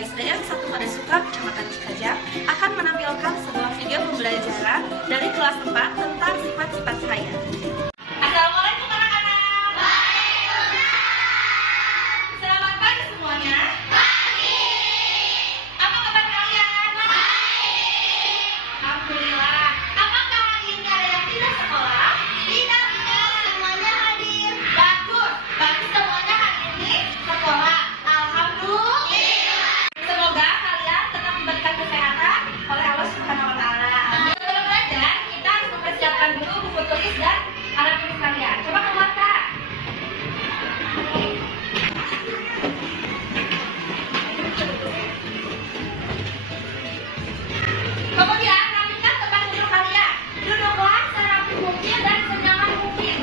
dari SDN 1 Padasuka, Kecamatan Cikajang akan menampilkan sebuah video pembelajaran dari kelas 4 tentang sifat-sifat cahaya. Assalamualaikum anak-anak. Selamat pagi semuanya. Pagi. Apa kabar kalian? Baik. Alhamdulillah. Apakah hari ini ada yang tidak sekolah? Tidak, semuanya hadir. Bagus. Berarti semuanya hari ini sekolah. Alhamdulillah. Semoga kalian tetap diberikan kesehatan oleh Allah Subhanahu wa Ta'ala. Sebelum belajar, kita harus mempersiapkan dulu buku tulis dan alat tulis kalian. Coba keluar, Kak. Kemudian rapikan tempat duduk kalian. Duduklah serapi mungkin dan senyaman mungkin.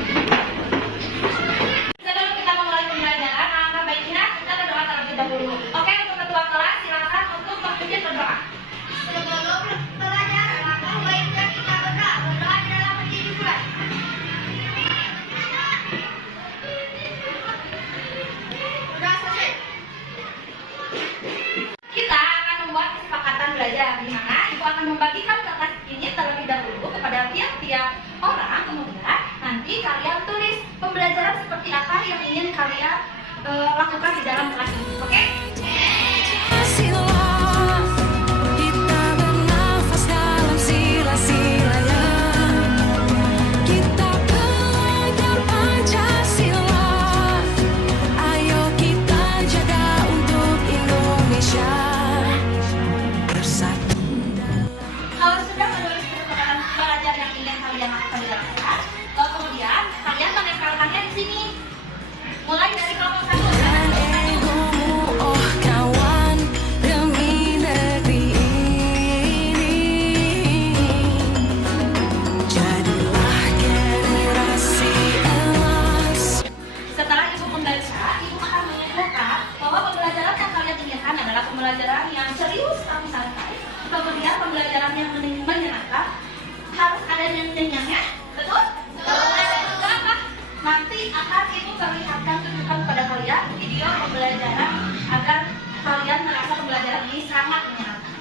Sebelum kita memulai pembelajaran, alangkah baiknya kita berdoa terlebih dahulu. Oke, untuk ketua kelas silakan untuk memimpin berdoa. Sebelum belajar, alangkah baiknya kita berdoa. Berdoa adalah kehidupan. Sudah selesai. Kita akan membuat kesepakatan belajar di mana ibu akan membagikan kertas ini terlebih dahulu kepada tiap-tiap orang. Kemudian nanti kalian tulis pembelajaran seperti apa yang ingin kalian lakukan di dalam kelas ini. Oke? Kita bernafas dalam sila-silanya. Kita belajar Pancasila. Ayo kita jaga untuk Indonesia. Bersatu dalam. Kalau sudah menulis kesepakatan belajar yang ingin kalian lakukan di dalam kelas, kemudian kalian menempelkannya di sini. Mulai dari kelompok 1. Dan egomu, oh kawan, demi negeri ini. Jadilah generasi emas. Setelah ibu membaca, ibu akan menyimpulkan bahwa pembelajaran yang kalian inginkan adalah pembelajaran yang serius tapi santai. Kemudian pembelajaran yang menyenangkan, harus ada nyanyi-nyanyinya. Betul? Kenapa? Nanti akan ibu perlihatkan tunjukkan kepada kalian video pembelajaran agar kalian merasa pembelajaran ini sangat menyenangkan.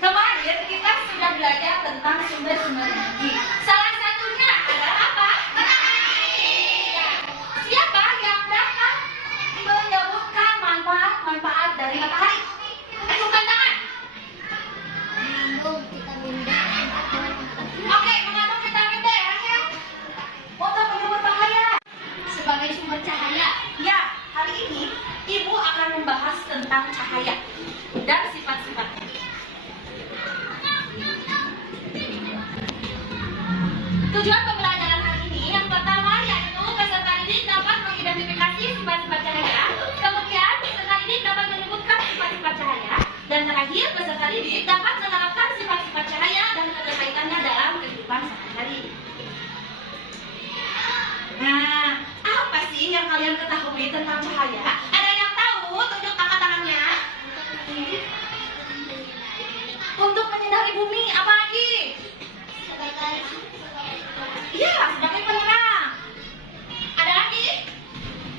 Kemarin kita sudah belajar tentang sumber-sumber energi. Salah satunya adalah apa? Siapa yang dapat menyebutkan manfaat dari matahari? Ajukan tangan. Mengandung vitamin D. Oke, mengandung vitamin D ya. Untuk menyebut bahaya. Sebagai sumber cahaya. Ya, hari ini ibu akan membahas tentang cahaya dan sifat-sifatnya. Tujuan pembelajaran hari ini yang pertama yaitu peserta didik dapat mengidentifikasi sifat-sifat cahaya, kemudian peserta didik dapat menyebutkan sifat-sifat cahaya, dan terakhir peserta didik dapat menerapkan sifat-sifat cahaya dan keterkaitannya dalam kehidupan sehari-hari. Nah, apa sih yang kalian ketahui tentang cahaya? Ada yang tahu? Tunjuk angkat tangannya. Untuk menyinari bumi, apa lagi? Iya, sebagai penerang. Ada lagi?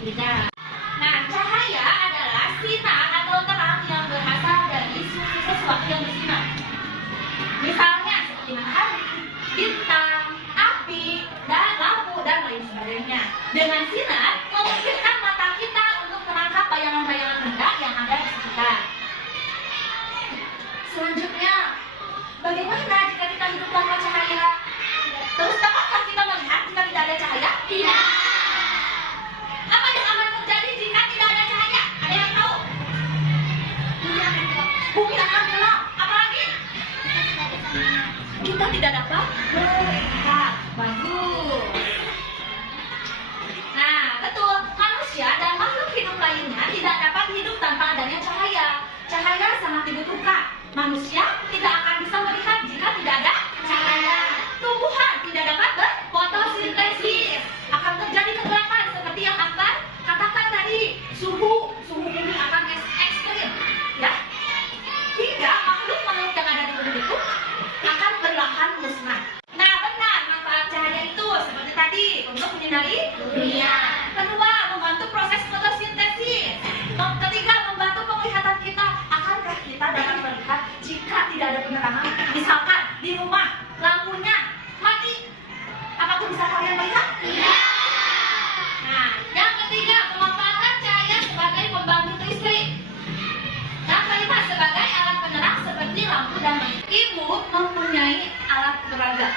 Tidak. Nah, cahaya adalah sinar atau terang yang berasal dari sesuatu yang bersinar. Misalnya seperti matahari, bintang, api, dan lampu, dan lain sebagainya. Dengan sinar, memungkinkan mata kita untuk menangkap bayangan-bayangan benda yang ada di sekitar. Selanjutnya, bagaimana jika kita hidup tanpa cahaya? Terus dapatkah kita melihat jika tidak ada cahaya? Tidak. Apa yang akan terjadi jika tidak ada cahaya? Ada yang tahu? Bumi akan gelap. Apalagi? Kita tidak dapat melihat. Bagus. Nah, betul. Manusia dan makhluk hidup lainnya tidak dapat hidup tanpa adanya cahaya. Cahaya sangat dibutuhkan. Manusia tidak akan bisa melihat jika tidak ada cahaya. Tumbuhan tidak dapat berfotosintesis. Akan terjadi kegelapan seperti yang Akbar katakan tadi. Suhu bumi akan ekstrim, ya. Hingga makhluk-makhluk yang ada di bumi itu akan perlahan musnah. Nah, benar manfaat cahaya itu seperti tadi untuk menyinari dunia. Kedua, membantu proses fotosintesis. Ketiga, membantu penglihatan kita akan penerangan. Misalkan di rumah lampunya mati, apakah bisa kalian melihat? Iya. Nah, yang ketiga, pemanfaatan cahaya sebagai pembangkit listrik. Yang kelima, sebagai alat penerang seperti lampu dan lampu. Ibu mempunyai alat peraga.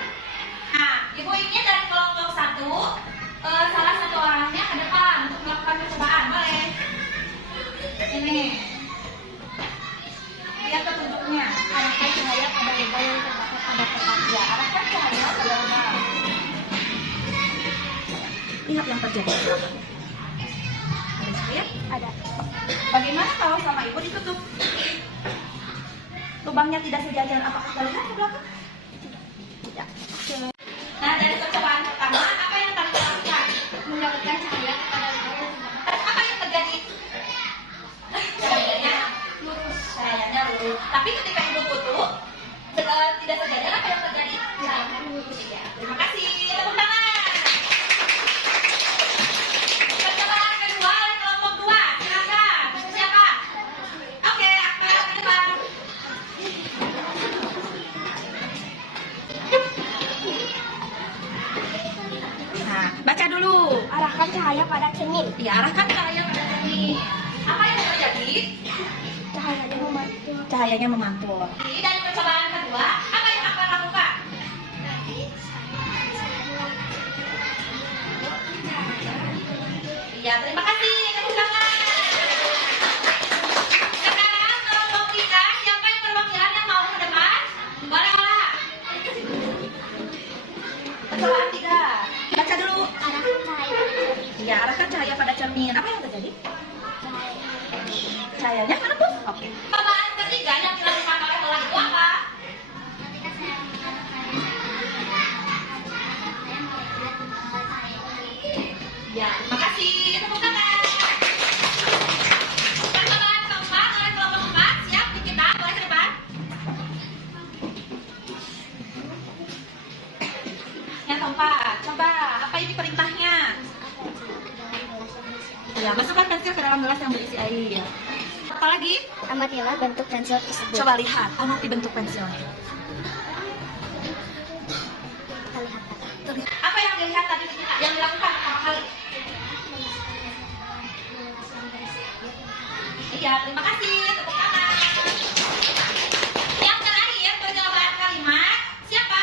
Nah, ibu ini dari kelompok 1, salah satu orangnya ke depan untuk melakukan percobaan. Boleh? Ini. Lihat petunjuknya. Arahkan cahaya pada lubang yang terdapat pada tempat. Ya, arahkan cahaya pada lubang. Lihat yang terjadi. Ada cahaya? Ada. Bagaimana kalau sama ibu ditutup? Lubangnya tidak sejajar. Apakah terlihat ke belakang? Tidak. Nah, dari percobaan pertama, apa yang kalian lakukan? Mendapatkan cahaya kepada lubang. Apa yang terjadi? Cahayanya lurus. Cahayanya lurus. Tapi ketika ibu tutup, tidak sejajar, apa yang terjadi? Cahayanya lurus. Ya. Terima kasih. Tepuk tangan. Percobaan kedua oleh kelompok 2. Silakan. Siapa? Oke, Akbar ke depan. Nah, baca dulu. Arahkan cahaya pada cermin. Ya, arahkan cahaya pada cermin. Apa yang terjadi? Cahayanya memantul. Cahayanya memantul. Dan percobaan kedua, apa yang akan lakukan? Ya, terima kasih. Tepuk tangan. Sekarang kelompok 3, siapa yang perwakilan yang mau ke depan? Boleh, boleh. Percobaan 3. Baca dulu. Arahkan cahaya pada cermin. Ya, arahkan cahaya pada cermin. Apa yang terjadi? Cahayanya menembus. Oke. Percobaan ketiga yang dilakukan oleh orang itu apa? Ketika saya menggunakan saya melihat cahaya itu. Ya, terima kasih. Tepuk tangan. Percobaan keempat oleh kelompok 4. Siap, Nikita? Boleh ke depan? Yang keempat, coba. Apa ini perintahnya? Ya, masukkan pensil ke dalam gelas yang berisi air. Apa lagi? Amatilah bentuk pensil tersebut. Coba lihat, amati bentuk pensilnya. Kita lihat. Apa yang dilihat tadi Nikita? Yang dilakukan pertama kali? Iya, terima kasih. Tepuk tangan. Yang terakhir, percobaan kalimat. Siapa?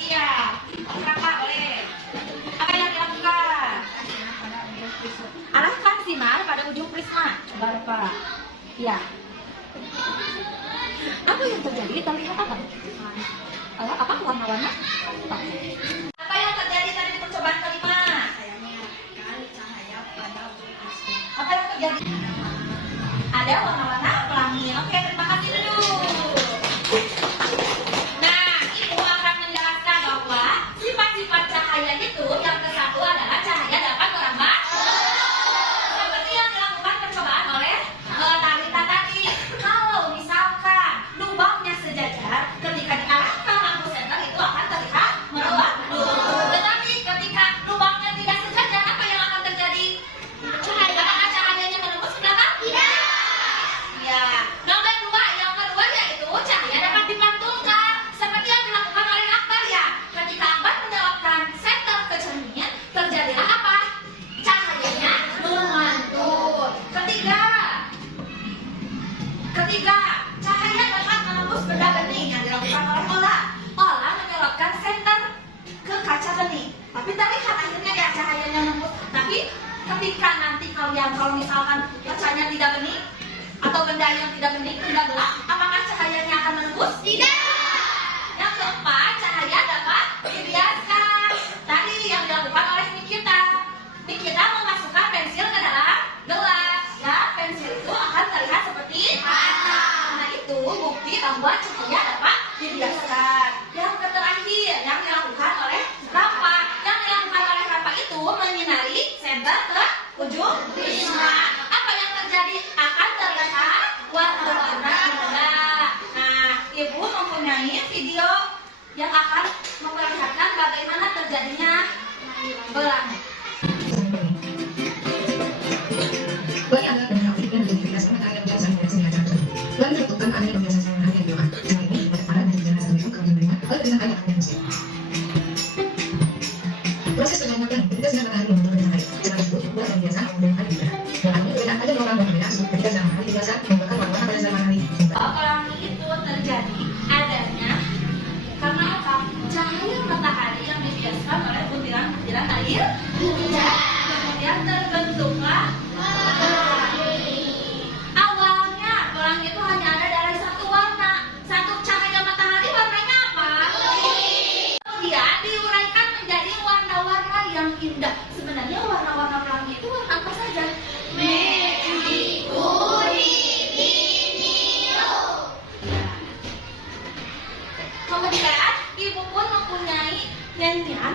Iya. Kakak, boleh. Apa yang dilakukan? Arahkan sinar pada ujung prisma. Coba, Pak. Iya. Apa yang terjadi? Terlihat apa? Apa warna-warna? Apa yang terjadi tadi di percobaan kelima? Apa yang terjadi? Ada warna-warna pelangi. Oke, terima kasih dulu. Nah, ibu akan menjelaskan bahwa sifat-sifat cahaya itu yang ke-1 adalah cahaya dapat merambat. Seperti yang dilakukan percobaan oleh Talita tadi. Kalau misalkan lubangnya sejajar, ketika diarahkan lampu senter itu akan terlihat merambat. Tetapi ketika lubangnya tidak sejajar, apa yang akan terjadi? Apakah cahayanya menembus ke belakang? Tidak. Ya. Nomor 2, yang kedua yaitu cahaya dapat dipantulkan. Seperti yang dilakukan oleh Akbar ya. Ketika Akbar menyelotkan senter ke cermin, terjadilah apa? Cahayanya memantul. Ketiga, cahaya dapat menembus benda bening yang dilakukan oleh Ola. Ola menyelotkan senter ke kaca bening. Tapi terlihat akhirnya ya cahayanya menembus. Tapi ketika nanti kalian kalau misalkan kacanya tidak bening atau benda yang tidak bening, benda gelap, apakah cahayanya akan menembus? Tidak. Yang keempat, cahaya dapat dibiaskan. Tadi yang dilakukan oleh Nikita. Nikita memasukkan pensil ke dalam gelas. Ya, pensil itu akan terlihat seperti mata. Nah, itu bukti bahwa cahaya dapat dibiaskan. Yang terakhir, yang dilakukan oleh Rafa. Yang dilakukan oleh Rafa itu menyinari senter ke ujung prisma. Apa yang terjadi? Akan terlihat warna-warna indah. Nah, ibu mempunyai video yang akan memperlihatkan bagaimana terjadinya pelangi. Bagi Anda pendengar yang identifikasi pada area biasa yang sengaja. Dan tentukan area biasa yang hati-hati. Cara ini dapat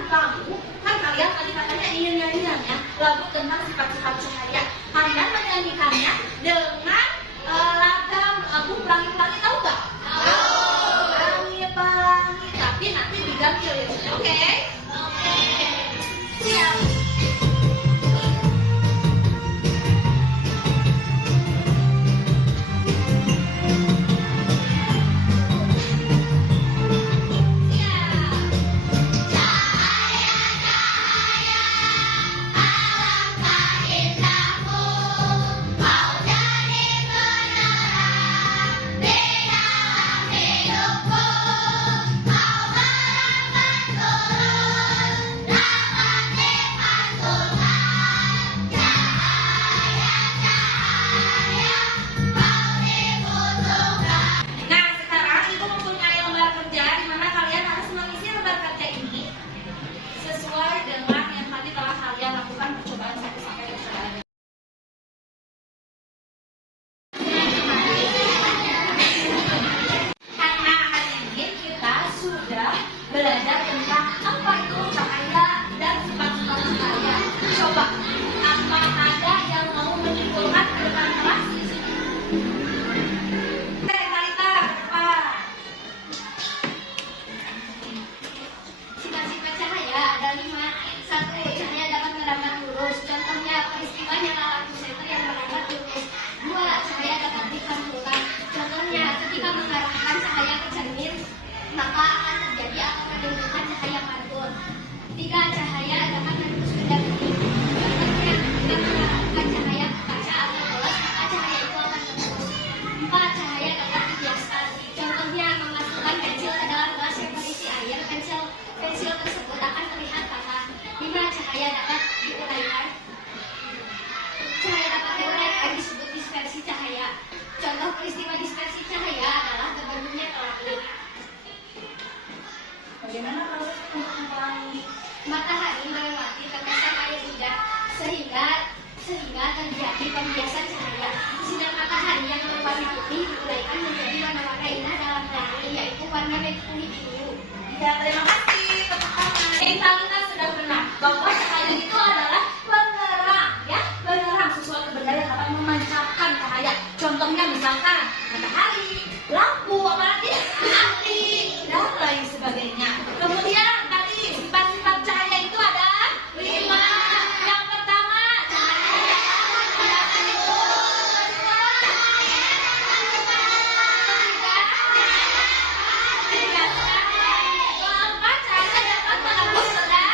kamu, kan kalian tadi katanya ingin nyanyian ya, lagu tentang sifat-sifat cahaya. Kalian menyanyikannya dengan lagam lagu pelangi-pelangi, tahu nggak? Pelangi-pelangi, tapi nanti diganti liriknya, oke? Siap. Nah, sekarang Ibu mempunyai lembar kerja di mana kalian harus mengisi lembar kerja ini sesuai dengan yang tadi telah kalian lakukan percobaan 1 sampai percobaan 2. Karena hari ini kita sudah belajar tentang apa itu cahaya dan sifat-sifat cahaya. Coba, apa ada yang mau menyimpulkan dengan kelas di sini? Marita, apa? Sifat-sifat cahaya ada 5. 1. Cahaya dapat merambat lurus. Contohnya peristiwa nyala lampu senter yang merambat lurus. 2. Cahaya dapat dipantulkan. Contohnya ketika mengarahkan cahaya ke cermin, maka akan terjadi atau menimbulkan cahaya pantul. 3. Cahaya dapat menembus benda bening. Contohnya ketika mengarahkan cahaya ke kaca atau gelas, maka cahaya itu akan tembus. 4. Cahaya dapat dibiaskan. Contohnya memasukkan pensil ke dalam gelas yang berisi air, pensil tersebut akan terlihat patah. 5. Cahaya dapat diuraikan. Cahaya dapat diuraikan disebut dispersi cahaya. Contoh peristiwa dispersi cahaya adalah terbentuknya pelangi. Bagaimana proses untuk mempelangi? Matahari melewati tetesan air hujan sehingga terjadi pembiasan cahaya. Sinar matahari yang berwarna putih diuraikan menjadi warna-warna indah dalam pelangi, yaitu warna merah, kuning, biru. Ya, terima kasih. Tepuk tangan. Kita sudah benar bahwa cahaya itu adalah penerang, ya, penerang sesuatu benda yang dapat memancarkan cahaya. Contohnya misalkan matahari, lampu, apalagi api, dan lain sebagainya. Kemudian tadi sifat-sifat cahaya itu ada 5. Yang pertama, cahaya dapat lurus. Ketiga, keempat, cahaya dapat menembus benda.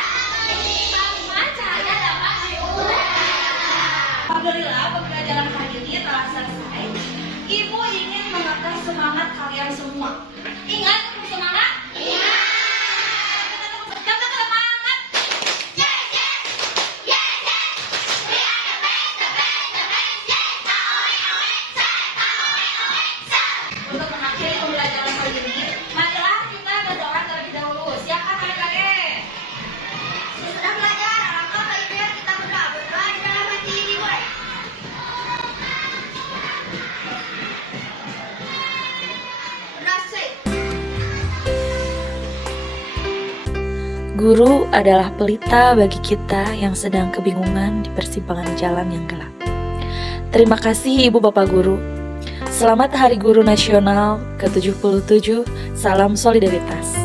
5, cahaya dapat diuraikan. Alhamdulillah, pembelajaran hari ini telah selesai. Ibu ingin mengetes semangat kalian semua. Ingat untuk semangat? Ingat. Kita semangat. Yes, yes, yes, yes. We are the best, the best, the best. Yes, ahoy, ahoy, say, ahoy, ahoy, say. Untuk mengakhiri pembelajaran kali ini, marilah kita berdoa terlebih dahulu. Siapkan adik-adik. Sesudah belajar, alangkah baiknya kita berdoa di dalam hati ini, boy. Berdoa. Guru adalah pelita bagi kita yang sedang kebingungan di persimpangan jalan yang gelap. Terima kasih Ibu Bapak Guru. Selamat Hari Guru Nasional ke-77. Salam solidaritas.